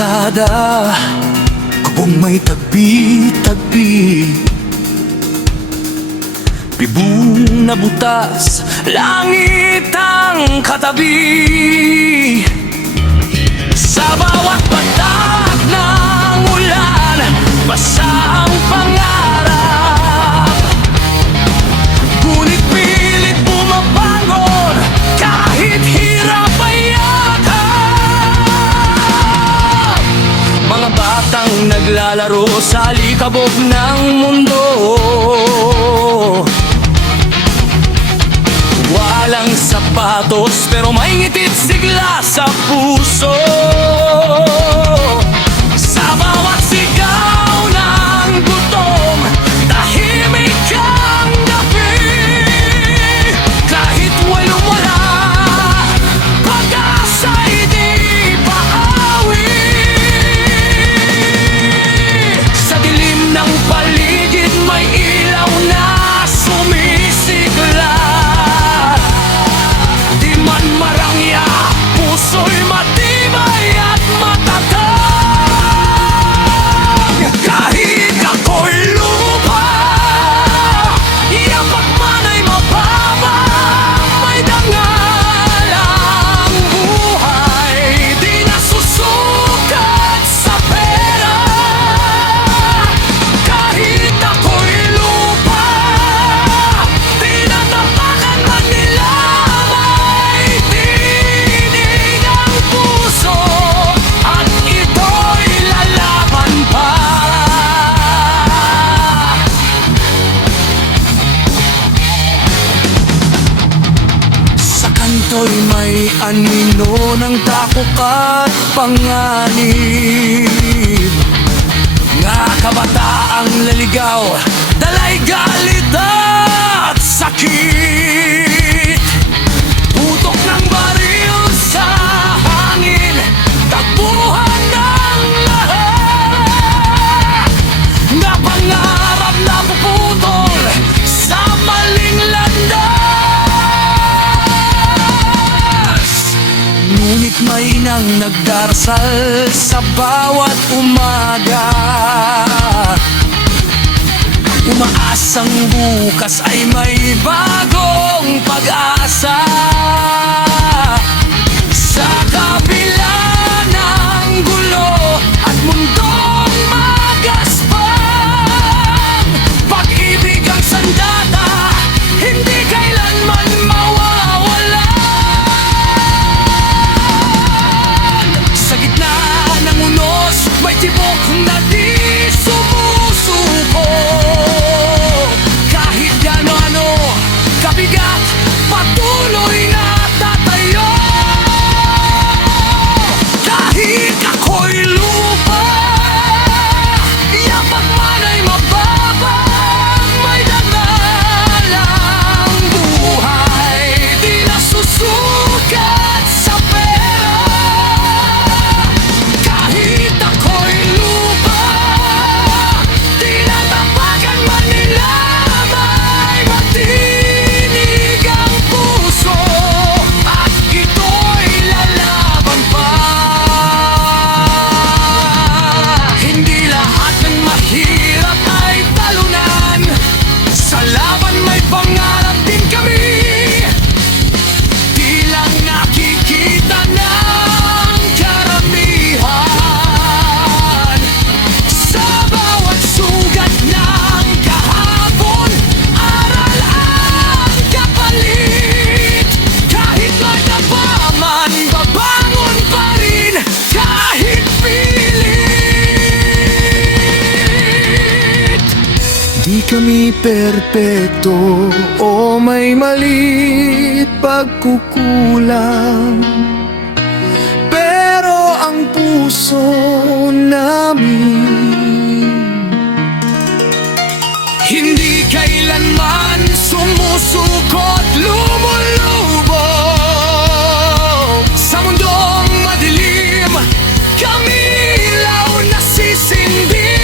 kalsada, kubong may tagpi-tagpi, bibong na butas, langit ang katabi. Sa bawat patak ng ulan, basa ang pangarap, ngunit pilit bumabangon kahit hirap ay yakap. Mga batang naglalaro sa likabog ng mundo, walang sapatos pero may ngitit sigla sa puso. Sa bawat sigaw ng gutom, tahimik ang gabi. Kahit walang wala, pag-asa'y di paawi. Sa dilim ng paligid may ilaw na sumisigla. Di man marangya, puso'y matibay at matatag. Kahit ako'y lupa, yapak man ay mababa, may dangal ang buhay, di nasusukat sa pera. Kahit ako'y lupa, tinatapakan man nila, may tinig ang puso at ito'y lalaban pa. Sa kanto'y may anino ng takot at panganib, nga kabataang laligaw, dalay galit at sakit. Putok ng baril sa hangin, takbuhan ng lahat. Napangarap na puputol sa maling landas, ngunit may nang nagdarasal sa bawat umaga, umaasang bukas ay may bagong pag-asa. Sa kabila ng gulo at mundong magaspang, pag-ibig ang sandata, hindi kailanman mawawalan. Sa gitna ng unos, may tibok na di sumusuko. Kahit gano-ano kabigat, patuloy na tatayo. Kahit ako'y lupa, yapak man ay mababa, may dangal ang buhay, di nasusukat sa pera. Kahit ako'y lupa, tinatapakan man nila, may matinig ang puso at ito'y lalaban pa. Hindi lahat ng mahirap ay talunan, sa laban may pangarap din kami. Di lang nakikita ng karamihan. Sa bawat sugat ng kahapon, aral ang kapalit. Kahit magtapaman, babangon pa rin kahit pilit. Di kami perpekto o may malit pagkukulang, pero ang puso namin hindi kailanman sumusukot, lumulubog. Sa mundong madilim, kami ilaw na sisindi.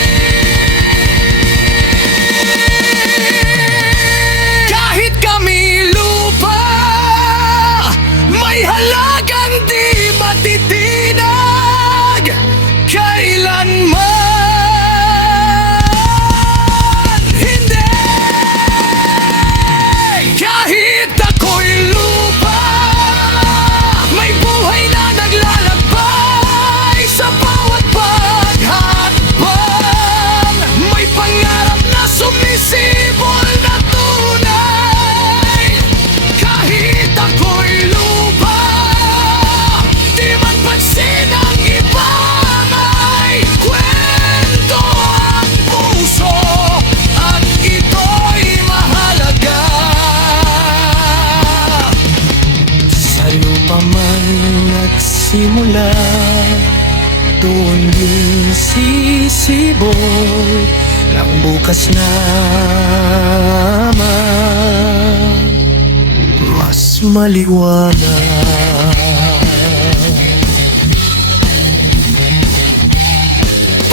Kahit kami lupa, may halagang di matitinag. man nagsimula, doon din sisibol lang bukas naman mas maliwanag.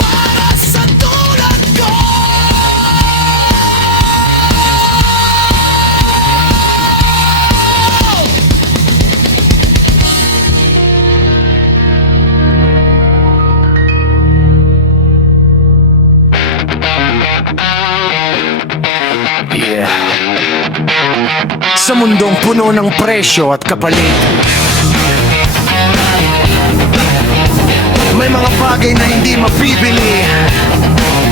Para sa tulad ko, sa mundong puno ng presyo at kapalit, may mga bagay na hindi mabibili,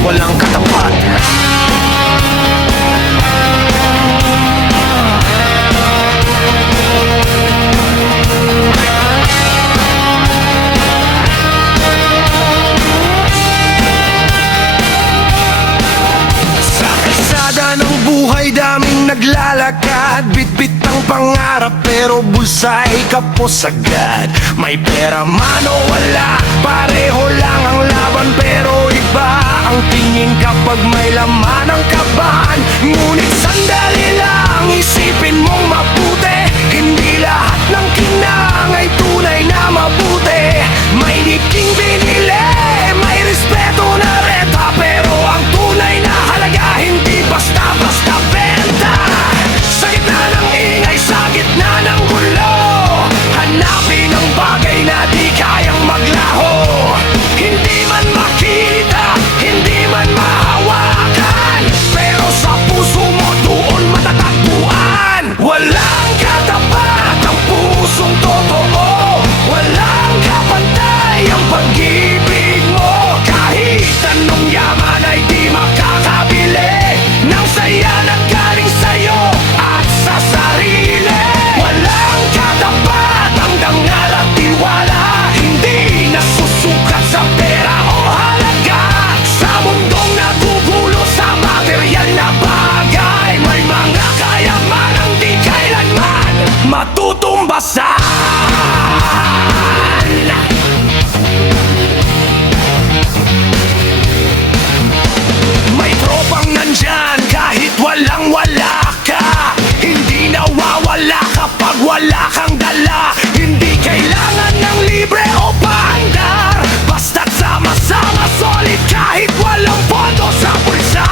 walang katapat. Sa kalsada ng buhay daming naglalakad, bitbit ang pangarap pero bulsa'y kapos agad. May pera man o wala, pareho lang ang laban, pero iba ang tingin kapag may laman ang kaban. Ngunit sandali lang, isipin mong mabuti, hindi lahat ng kinang ay tunay na mabuti. May niking binili, may respeto na renta, pero ang tunay na halaga hindi basta-basta benta. Sa gitna ng ingay, sa gitna ng gulo, hanapin ang bagay na di kayang maglaho. Hindi man makita, hindi man mahawakan, pero sa puso mo doon matatagpuan. Walang katapat ang pusong totoo, walang kapantay ang pag-ibig mo. Kahit anong yaman ay di makakabili ng saya na galing sa'yo at sa sarili. Walang katapat ang dangal at tiwala, hindi nasusukat sa pera o halaga. Sa mundong nagugulo sa material na bagay, may mga kayaman ang di kailanman matutumbasan. May tropang nandyan kahit walang-wala ka, hindi nawawala kapag wala kang dala. Hindi kailangan ng libre o paandar, basta't sama-sama solid kahit walang pondo sa bulsa.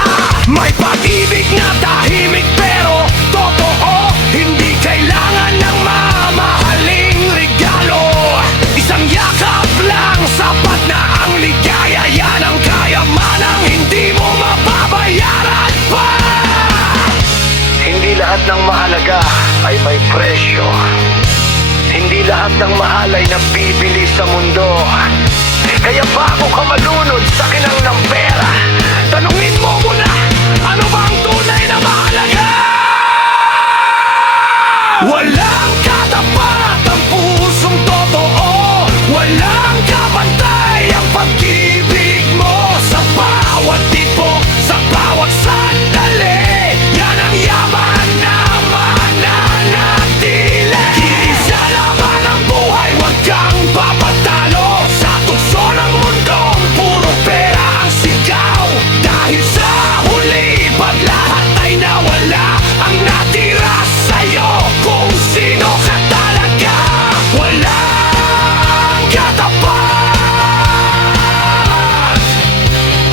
May pag-ibig na tahimik pero totoo, hindi kailangan ng mamahaling regalo. Isang yakap lang, sapat na ang ligaya, yan ang kayamanang hindi mo mababayaran pa. Hindi lahat ng mahalaga ay may presyo, hindi lahat ng mahal ay nabibili sa mundo. Kaya bago ka malunod sa kinang ng pera, tanungin mo muna, ano ba ang tunay na mahalaga? Walang katapat ang pusong totoo, walang kapantay ang pag-ibig mo. Sa bawat tipo, sa bawat sandali, yan ang yaman na mananatili. Isa laman ang buhay, huwag kang papatalo. Sa tukso ng mundong puro pera ang sigaw, dahil sa huli pag lahat ay nawala, ang natira sa'yo kung sino ka talaga. Walang katapat,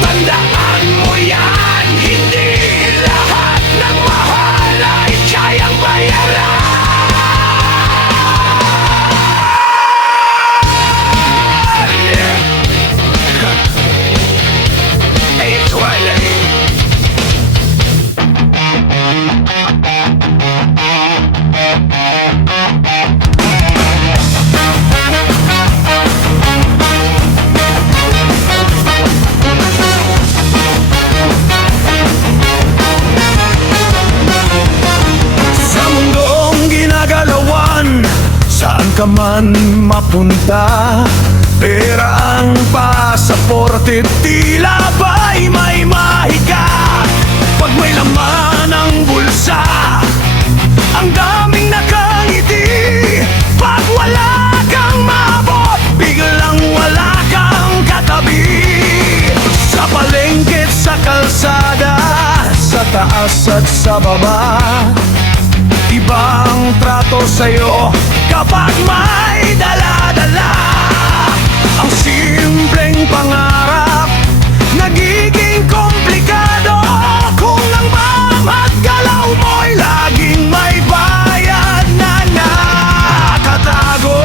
tandaan mo yan, hindi lahat ng mahal ay kayang bayaran. Hey, Twilight. Sa mundong ginagalawan, saan ka man mapunta, pera ang pasaporte, tila ba'y may mahiga. Pag may laman ang bulsa, ang daming nakangiti. Pag wala bababa. Ibang trato sa'yo kapag may dala-dala. Ang simpleng pangarap nagiging komplikado kung ang bawat galaw mo'y laging may bayad na nakatago.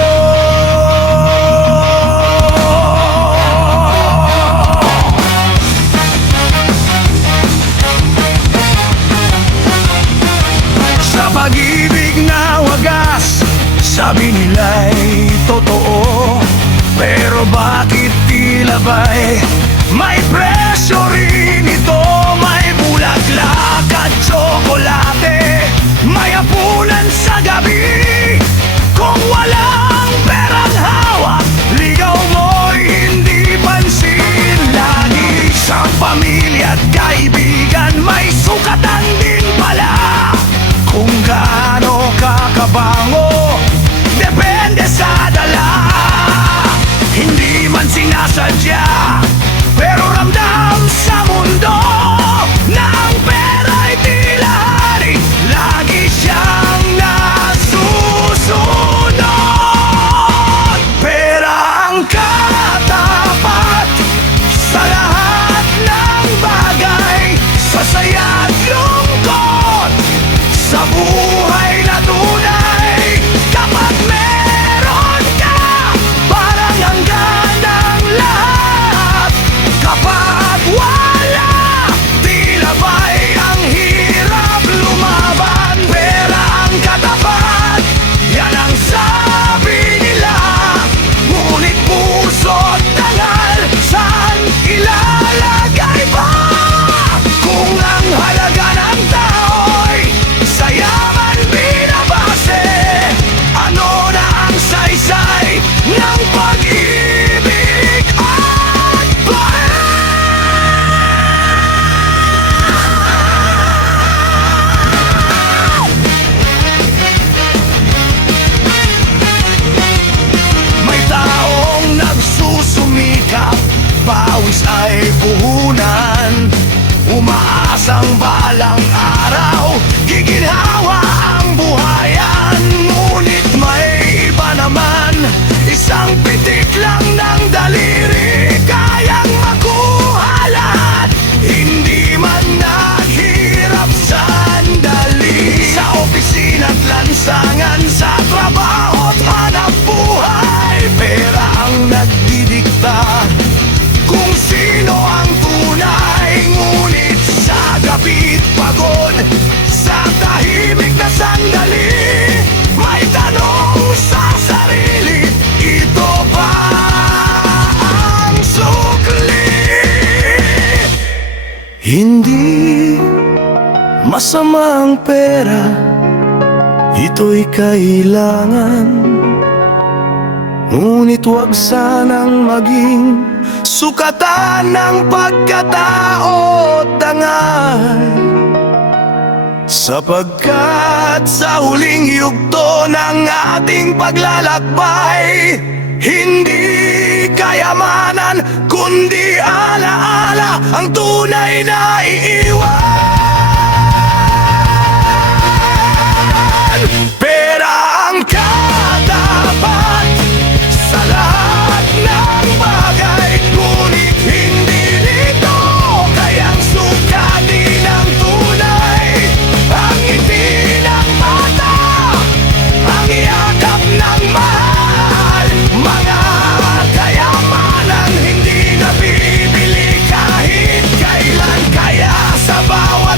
Sa pag-ibig na wagas, sabi nila'y totoo. Pero bakit tila ba'y may presyo rin ito? May bulaklak at tsokolate, may hapunan sa gabi. Kung walang perang hawak, ligaw mo'y hindi pansin. Lagi sa pamilya at kaibigan, may sukatan din pala. Kung gaano kakabango, depende sa dala. Hindi man sinasadya, pero ramdam sa mundo na ang pera'y tila hari, lagi siyang nasusunod. Pera ang katapat sa lahat ng bagay, sa saya at lungkot, sa buhay na tunay. Kapag meron ka, parang hanggan ang lahat. Kapag wala, tila ba'y ang hirap lumaban. Pera ang katapat, yan ang sabi nila. Ngunit puso't dangal, saan ilalagay ba? Kung ang halaga ng tao'y sa yaman binabase, ano na ang saysay ng pag-ibig at bayan? May taong nagsusumikap, pawis ay puhunan, umaasang balang araw, giginhawa ang buhayan. Ngunit may iba naman, isang pitik lang ng daliri, kayang makuha lahat, hindi man naghirap sandali. Sa opisina't lansangan, sa trabaho't hanap buhay, pera ang nagdidikta kung sino ang tunay. Ngunit sa gabi't pagod, sa tahimik na sandali, may tanong sa sarili, ito ba ang sukli? Hindi masama ang pera, ito'y kailangan. Ngunit huwag sanang maging sukatan ng pagkatao at dangal. Sapagkat sa huling yugto ng ating paglalakbay, hindi kayamanan kundi alaala ang tunay na iiwan. Pera ang katapat sa lahat ng bagay, ngunit hindi nito kayang sukatin ang tunay. Ang ngiti ng mata, ang yakap ng mahal, mga kayamanang hindi nabibili kahit kailan. Kaya sa bawat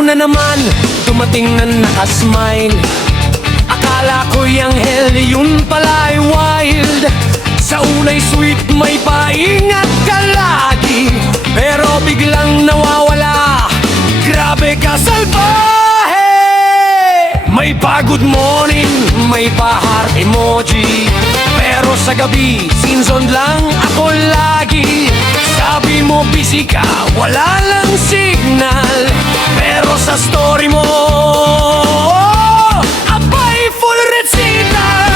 na naman, dumating na nakasmile. Akala ko yung hell, yun pala ay wild. Sa unay sweet may paingat ka lagi, pero biglang nawawala. Grabe ka salbahe. May pa good morning, may pa heart emoji, pero sa gabi, sinzon lang ako lagi. Sabi mo busy ka, wala lang signal, pero sa story mo abay full recital.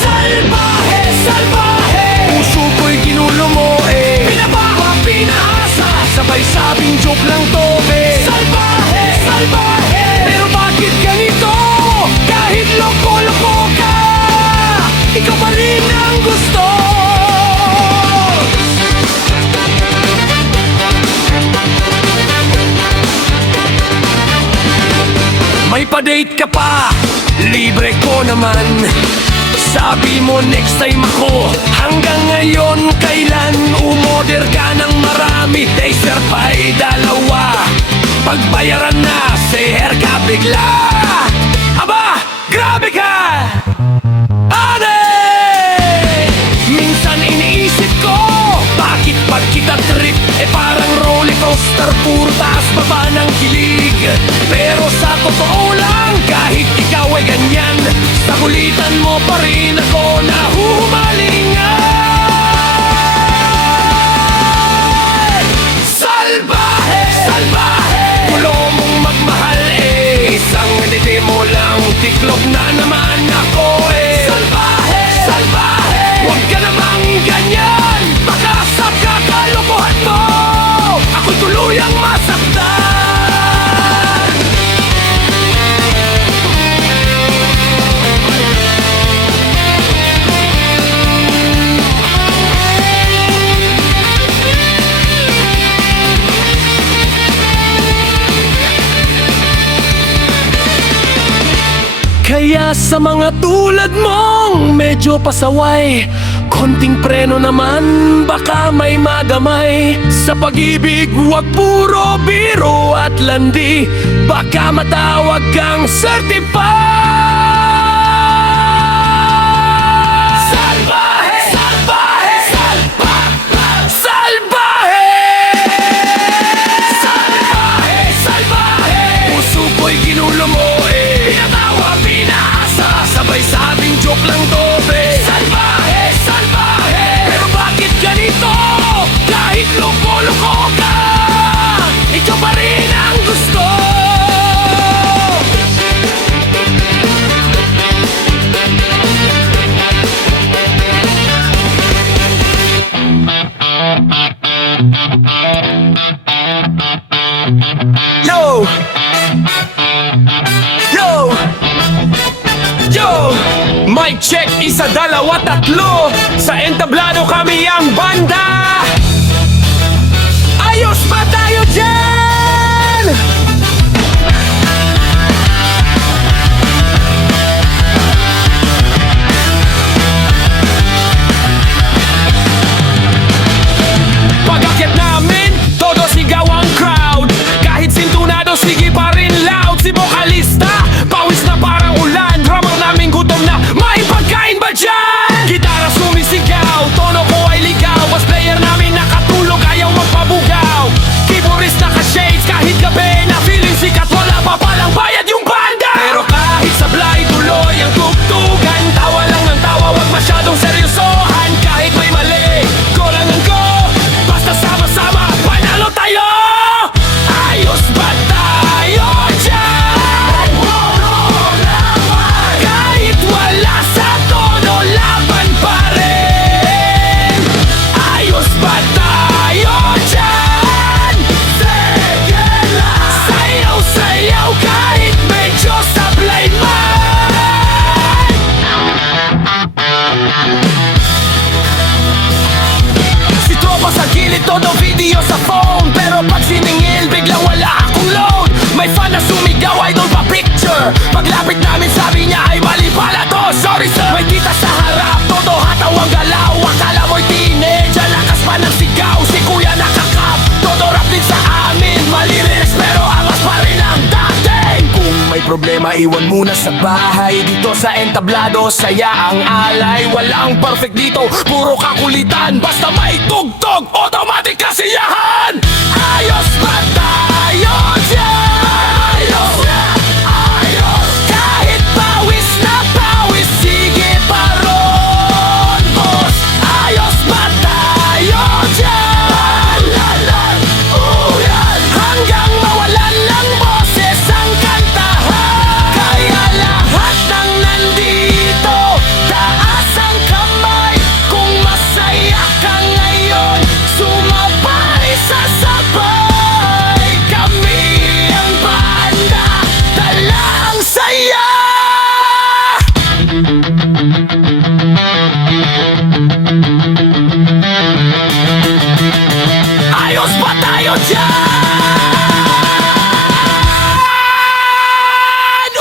Salbahe, salbahe, puso ko'y ginulo mo eh. Pinababa, pinaasa, sabay sabing joke lang to eh. Salbahe, salbahe, pero bakit ganito? Kahit loko-loko ka, ikaw pa rin ang gusto. May pa-date ka pa, libre ko naman. Sabi mo next time ako, hanggang ngayon kailan? Umorder ka ng marami, taster pa'y dalawa. Pagbayaran na, seher ka bigla. Aba, grabe ka! Ade! Minsan iniisip ko, bakit pag kita trip parang roller coaster, puro taas baba ng kilig. Pero sa totoo lang, kahit ikaw ay ganyan, sa kulitan mo pa rin ako nahuhumalingan. Salbahe, salbahe, gulo mong magmahal eh. Isang dede mo lang, tiklop na naman ako eh. Salbahe, salbahe, huwag ka namang ganyan, baka sa kakalokohan mo ako'y tuluyang masaktan. Kaya sa mga tulad mong medyo pasaway, konting preno naman, baka may magamay. Sa pag-ibig, huwag puro biro at landi, baka matawag kang certified. Salbahe, salbahe, salbahe, salbahe, salbahe, puso ko'y ginulo mo eh. Pinatawa, pinaasa, sabay sabing joke lang to eh. Salbahe, salbahe, pero bakit ganito? Kahit loko-loko ka, ikaw pa rin ang gusto. Yo! Yo! Yo! Mic check, isa, dalawa, tatlo. Sa entablado kami ang banda. Ayos ba tayo dyan? Pag-akyat namin, todo sigaw ang crowd. Kahit sintunado, sige pa rin loud. Si vocalista, pawis na parang ulan. Drummer namin gutom na, may pagkain ba dyan? Gitara sumisigaw, tono ko ay ligaw. Bass player namin nakatulog, ayaw magpabugaw. Keyboardist naka-shades, kahit gabi na feeling sikat, wala pa palang bayad yung banda. Pero kahit sablay, tuloy ang tugtugan. Tawa lang ng tawa, wag masyadong seryosohan. Kahit may mali, go lang ang go, basta sama-sama, panalo tayo. Ayos ba tayo dyan? Kahit wala sa tono, laban pa rin. Ayos ba tayo dyan? Sige lang, sayaw-sayaw kahit medyo sablay man. Si tropa sa gilid, todo video sa phone, pero pag siningil, biglang wala akong load. May fan na sumigaw, I don't pa-picture. Paglapit namin, sabi niya ay mali pala to. Sorry sir, may kita sa harap, todo hataw ang galaw. Akala mo'y teenage, lakas pa ng sigaw. Si kuya nakakap, todo rap din sa amin. problema, iwan muna sa bahay. Dito sa entablado, saya ang alay. Walang perfect dito, puro kakulitan. Basta may tugtog, automatic kasiyahan. Ayos ba tayo dyan? Ayos na, ayos. Kahit pawis na pawis, sige pa ron, boss. Ayos ba tayo dyan? Lalan, uyan. Hanggang mawalan ng boses ang kantahan. Kaya lahat ng nandito, taas ang kamay. Kung masaya ka ngayon, sumabay sa sabay. Kami ang banda, dala ang saya. Ayos ba tayo dyan?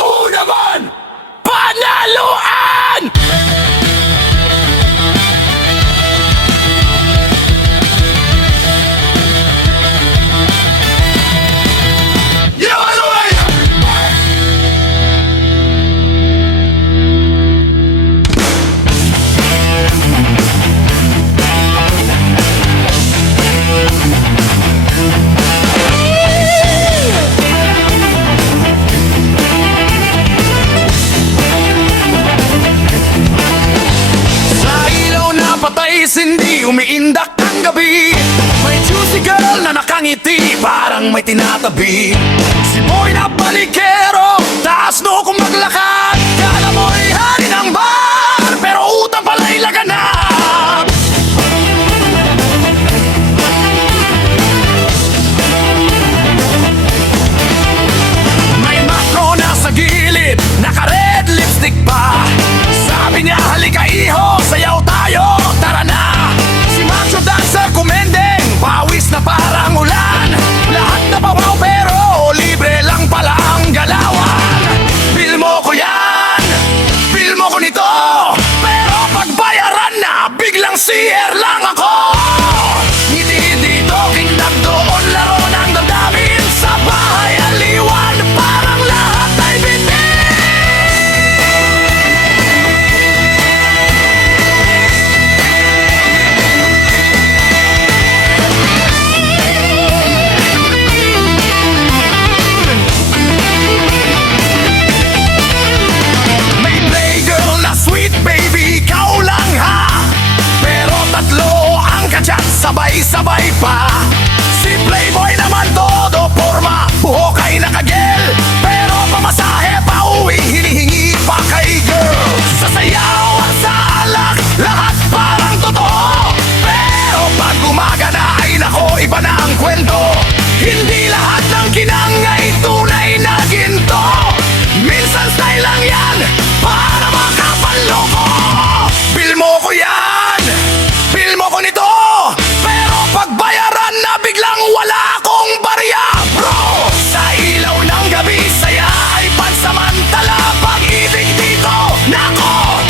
Oo naman! Panaluan! Sa ilaw na patay, hindi umiindak ang gabi. May juicy girl na nakangiti, parang may tinatabi. Si boy na balikero, taas no kung maglakad. Kala mo'y hari ng bar, pero utang pala'y laganap. May makro na sa gilid, naka-red lipstick pa. Sabi niya, halika iho, sayaw tayo, tara na. Si macho dancer kumendeng, pawis na parang ulan. Lahat na pawaw pero libre lang pala ang galawan. Bil mo ko yan, bil mo ko nito. Pero pagbayaran na, biglang CR lang ako. Ngiti dito, kingdom doon, laro ng damdamin. Sa bahay aliwan, parang lahat ay bitin. May playgirl na sweet baby, ikaw lang ha. Pero tatlo ang kachat, sabay-sabay pa. Si playboy naman todo forma, buhok ay nakagel. Pero pamasahe pa uwi, hinihingi pa kay girl. Sa sayaw at sa alak, lahat parang totoo. Pero pag umaga na ay nako, iba na ang kwento. Hindi lahat ng kinang ay tunay na ginto. Minsan style lang yan, para makapanloko. Bil mo ko yan, bil mo ko nito. Pero pagbayaran na biglang wala akong barya, bro. Sa ilaw ng gabi, saya ay pansamantala. Pag-ibig dito, nako,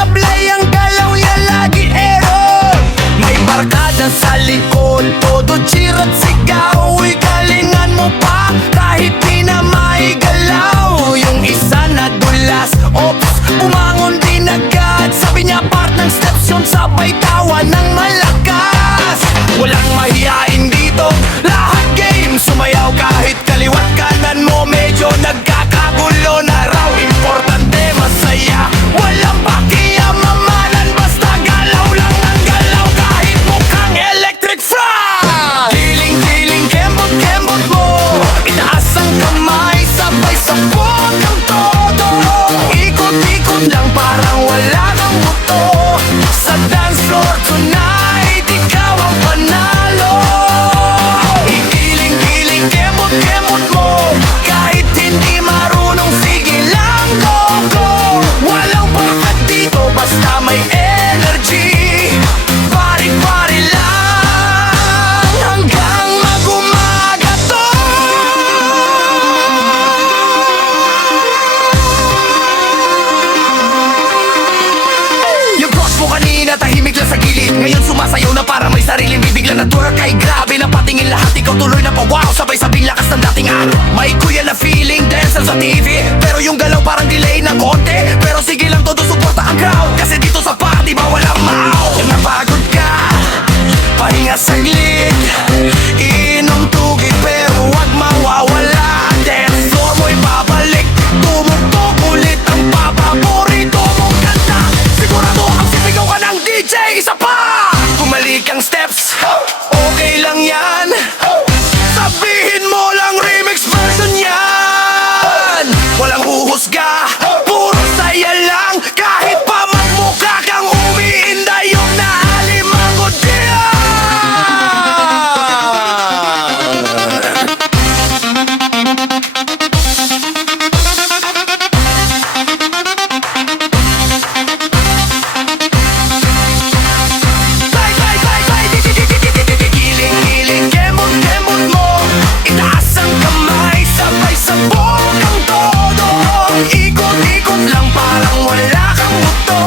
sablay ang galaw niya lagi may barkada sa likod, todo cheer at sigaw. Uy, galingan mo pa, kahit di na maigalaw. Yung isa na dulas, ops, bumangon din agad. Sabi niya part ng steps yun, sabay tawa ng malakas. Walang mahihain dito, lahat game sumayaw. Kahit kaliwat kanan mo, medyo nagkakagulo na raw. Importante masaya, walang pakiyamamanan. Basta galaw lang ang galaw, kahit mukhang electric fry. Giling-giling, kembot-kembot mo, itaas ang kamay, sabay sabot ang todo. Ikot-ikot lang parang wala kang buto. Sa dance floor tonight, ikaw ang panalo. Igiling-giling, kembot-kembot mo, kahit hindi marunong, sige lang, go-go. Walang bakit dito, basta may energy. Pari-pari lang, hanggang mag-umaga to. Yung cross mo kanina, tahimik lang sa gilid. Ngayon sumasayaw na para may sariling bibigla na twerk. Ay grabe na patingin lahat, ikaw tuloy na pa-wow. Sabay-sabing lakas ng dating may kuya na feeling, dancer sa TV. Pero yung galaw parang delay na konti. Pero sige lang, todo suporta ang crowd. Kasi dito sa party ba walang maaw. Kung napagod ka, pahinga saglit, inom tubig pero wag mawawala. Dance floor mo'y babalik, tumugtog ulit ang paborito mong kanta. Sigurado ang sisigaw ka ng DJ, isa pa. Bumalik ang steps, okay lang yan. Sabihin mo lang remix version yan. Walang huhusga, puro saya lang. Kahit pa magmukha kang umiinda, yung naalimangot yan. Giling-giling, kembot-kembot mo, itaas ang kamay, sabay sabog ang todo. Ikot-ikot lang parang wala kang buto.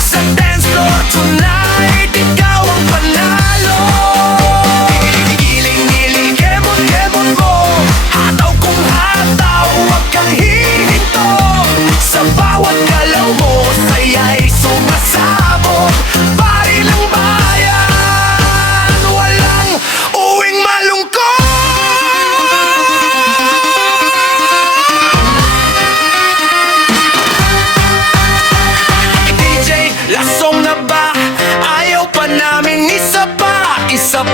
Sa dance floor tonight, ikaw ang panalo. Giling-giling, kembot-kembot mo, hataw kung hataw, wag kang hihinto. Sa bawat galaw mo, saya'y sumasabog. Pari ng bayan, walang uwing malungkot. DJ, lasong na ba? Ayaw pa namin isa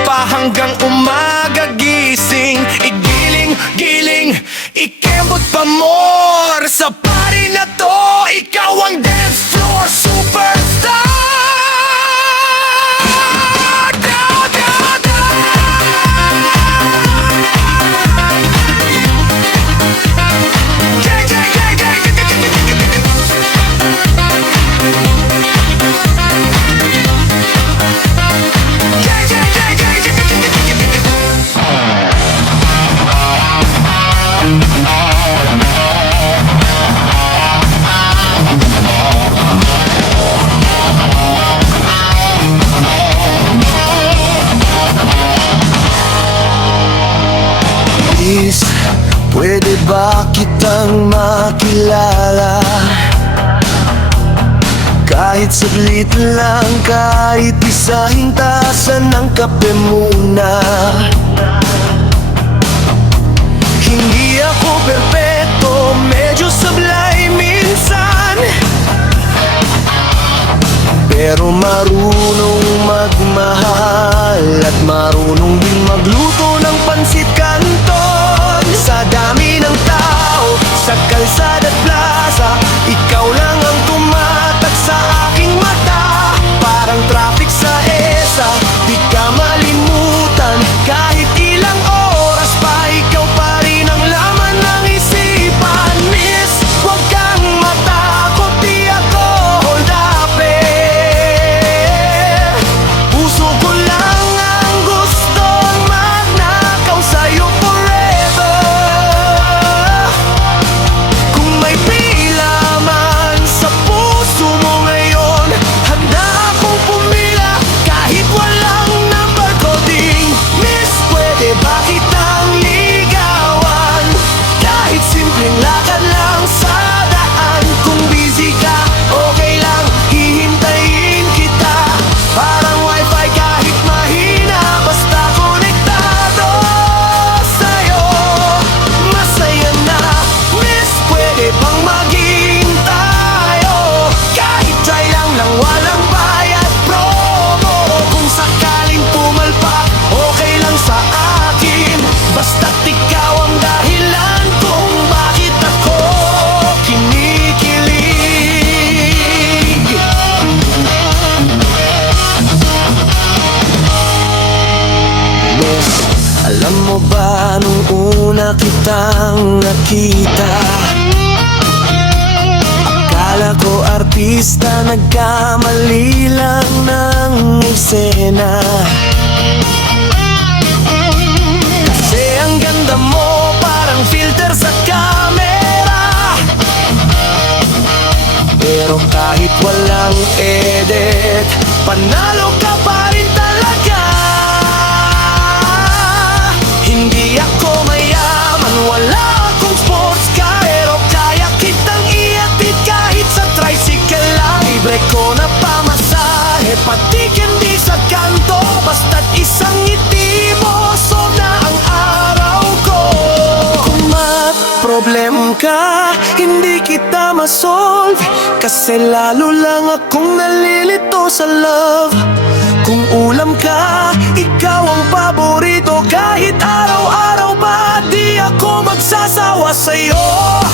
pa hanggang umaga gising. Igiling-giling, ikembot pa more. Sa party na to, ikaw ang dance floor superstar. Da, da, da. Yeah, yeah, yeah, yeah, yeah, yeah, yeah, yeah. Please, pwede ba kitang makilala? Kahit saglit lang, kahit isang tasan ng kape muna. Hindi ako perpekto, medyo sablay minsan, pero marunong magmahal at marunong din magluto ng pansit canton. Sa dami ng tao, sa kalsada at plaza, ikaw lang ang tumatak sa aking mata. Parang traffic sa EDSA, di ka malimutan. Kahit ilang oras pa, ikaw pa rin ang laman ng isipan. Miss, huwag kang matakot, di ako hold up eh. Puso ko lang ang gustong magnakaw sa'yo forever. Kung na kitang nakita. Akala ko artista, nagkamali lang ng eksena. Kasi ang ganda mo, parang filter sa camera. Pero kahit walang edit, panalo ka pa rin talaga. Hindi ako mayaman, wala akong sports car, pero kaya kitang iatid kahit sa tricycle lang. Libre ko na pamasahe, pati candy sa kanto. Basta't isang ngiti mo, so na ang araw ko. Kung ma-problem ka, hindi kita masolve, kasi lalo lang akong nalilito sa love. Kung ulam ka, ikaw ang paborito. Kahit araw-araw ba, di ako magsasawa sa'yo.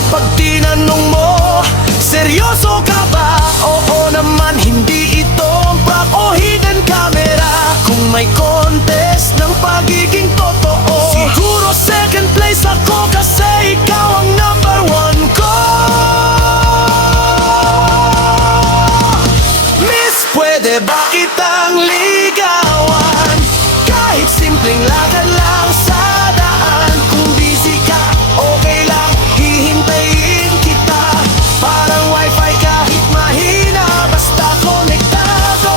Pag tinanong mo, seryoso ka ba? Oo naman, hindi ito prank o hidden camera. Kung may contest ng pagiging totoo, siguro second place ako, kasi ikaw ang number one ko. Miss, pwede ba kitang ligawan? Kahit simpleng lakad lang sa daan. Kung busy ka, okay lang, hihintayin kita. Parang wifi kahit mahina, basta konektado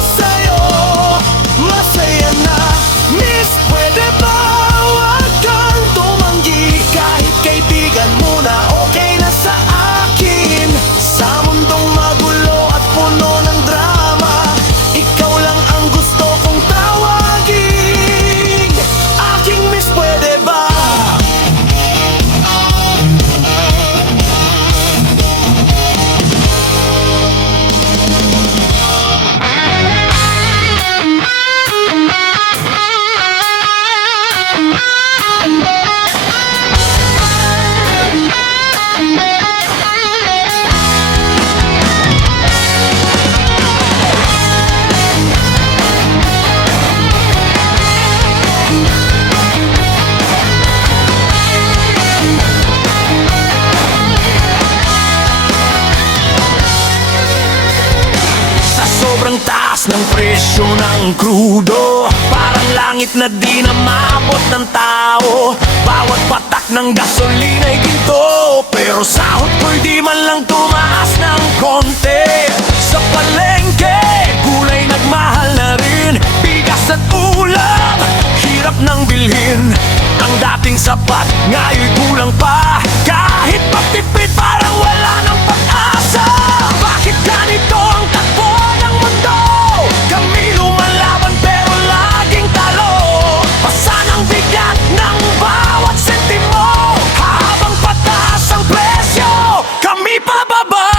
sa'yo, masaya na. Miss, pwede ba huwag kang tumanggi? Kahit kaibigan mo na, okay na sa akin. Sa mundong magulo at puno ng drama, ikaw lang ang gusto kong tawagin. Aking miss, pwede ba? Sobrang taas ng presyo ng krudo, parang langit na di na maabot ng tao. Bawat patak ng gasolina'y ginto, pero sahod ko'y di man lang tumaas ng konti. Sa palengke, gulay nagmahal na rin, bigas at ulam, hirap nang bilhin. Ang dating sapat, nga'y kulang pa. Kahit magtipid, parang wala ng pag-asa. Bakit ganito ang takbo ng mundo? Kami lumalaban pero laging talo. Pasan ang bigat ng bawat sentimo, habang pataas ang presyo, kami pababa.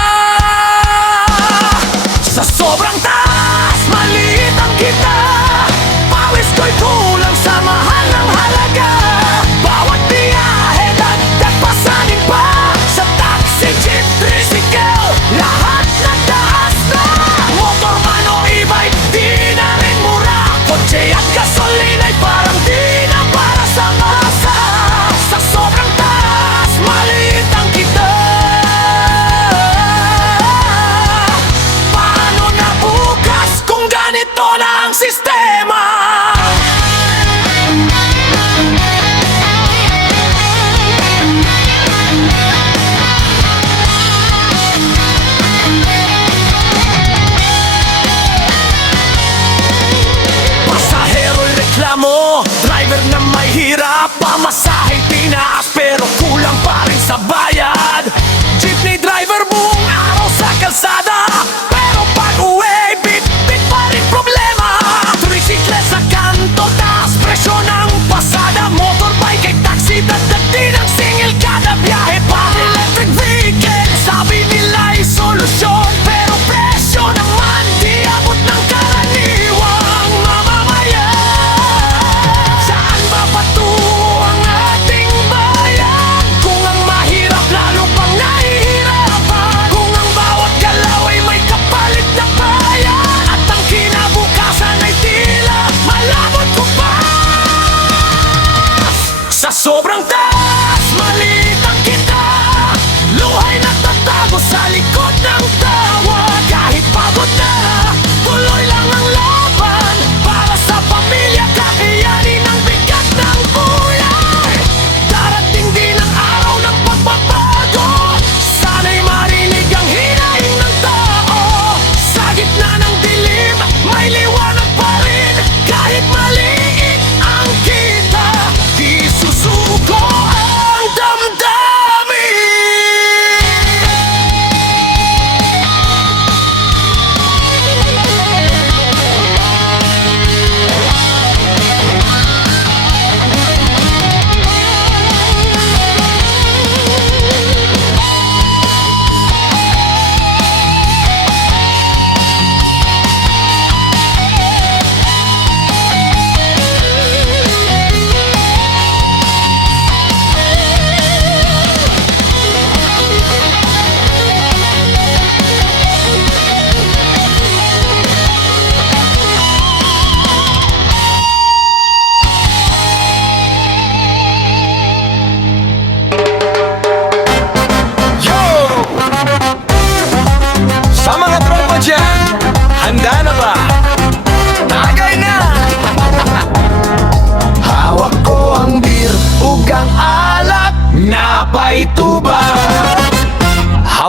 Sa sobrang taas, maliit ang kita. Pawis ko'y kulang sa mahal ng halaga. Bawat biyahe, dagdag pasanin pa. Sa taxi, jeep, tricycle, lahat nagtaas na. Motor man o e-bike, di na rin mura. Kotse at gasolina'y parang di na para sa masa. Sa sobrang taas, maliit ang kita. Paano na bukas kung ganito na ang sistema? Pasahero'y reklamo, driver na may hirap. Pamasahe tinaas pero kulang pa rin sa bayad. Jeepney driver buong araw sa kalsada, pero pag uwi, bit-bit pa rin problema.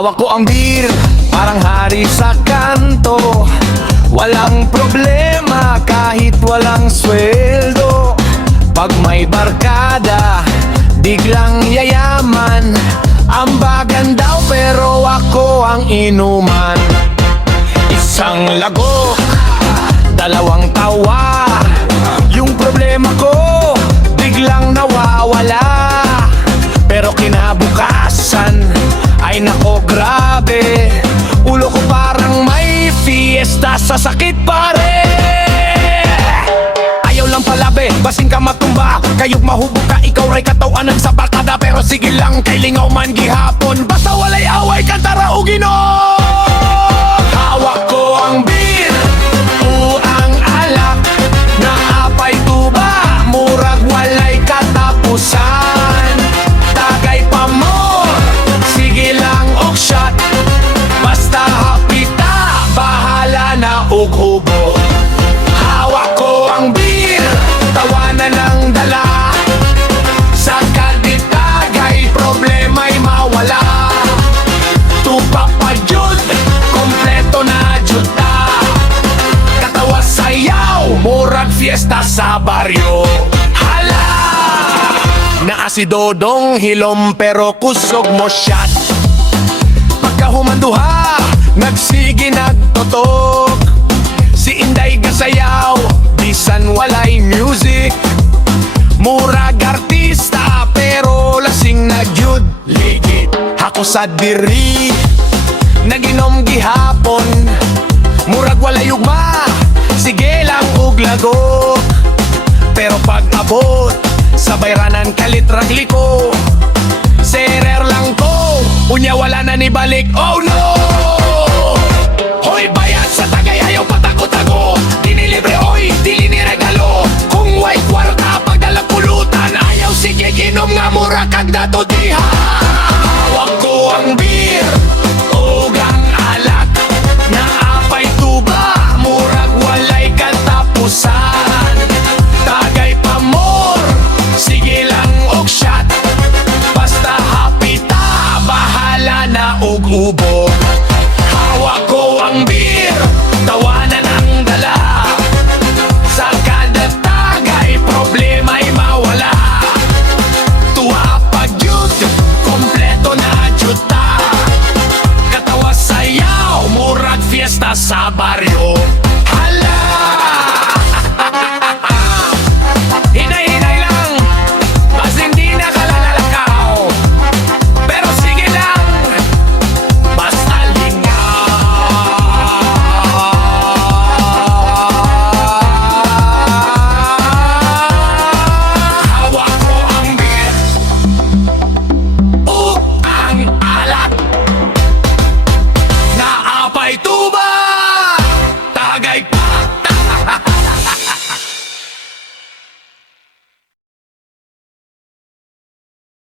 Hawak ko ang beer, parang hari sa kanto. Walang problema kahit walang sweldo. Pag may barkada, biglang yayaman. Ambagan daw pero ako ang inuman. Isang lagok, dalawang tawa. Yung problema ko, biglang nawawala. Pero kinabukasan, ay nako grabe. Ulo ko parang may fiesta sa sakit pare. Ayaw lang palabi, basing ka matumba. Kayog mahubog ka, ikaw ray katawanan sa barkada. Pero sige lang, kay lingaw man gihapon. Basta walay away, kantara o Ginoo. Hawak ko ang beer, ang alak. Naapay tuba, murag walay katapusan. Tagay pa mo, sige lang og shot. Basta hapita, bahala na og hubo. Hawak ko ang beer, tawanan ng dala. Sa kaditagay, problema'y mawala. Tupak pa jud, kompleto na jud ta. Katawa sayaw, murag fiesta sa baryo. Hala! Naa si Dodong hilom pero kusog mo shot. Pagkahumanduha, nagsige nagtotok. Si Inday gasayaw, bisan walay music. Murag artista pero lasing na gyud. Ligit ako sa diri, naginom gihapon. Murag walay ugma, sige lang og lago. Pero pag abot, sabay ranan kalit ragliko. Serer lang to, unya wala na ni balik. Oh no! Hoy bayad sa tagay, ayaw patago-tago. Dinilibre oy, dili ni regalo. Kung way kwarta, pagdalang pulutan. Ayaw sige ginom nga mura kag dato diha. Hawak ko ang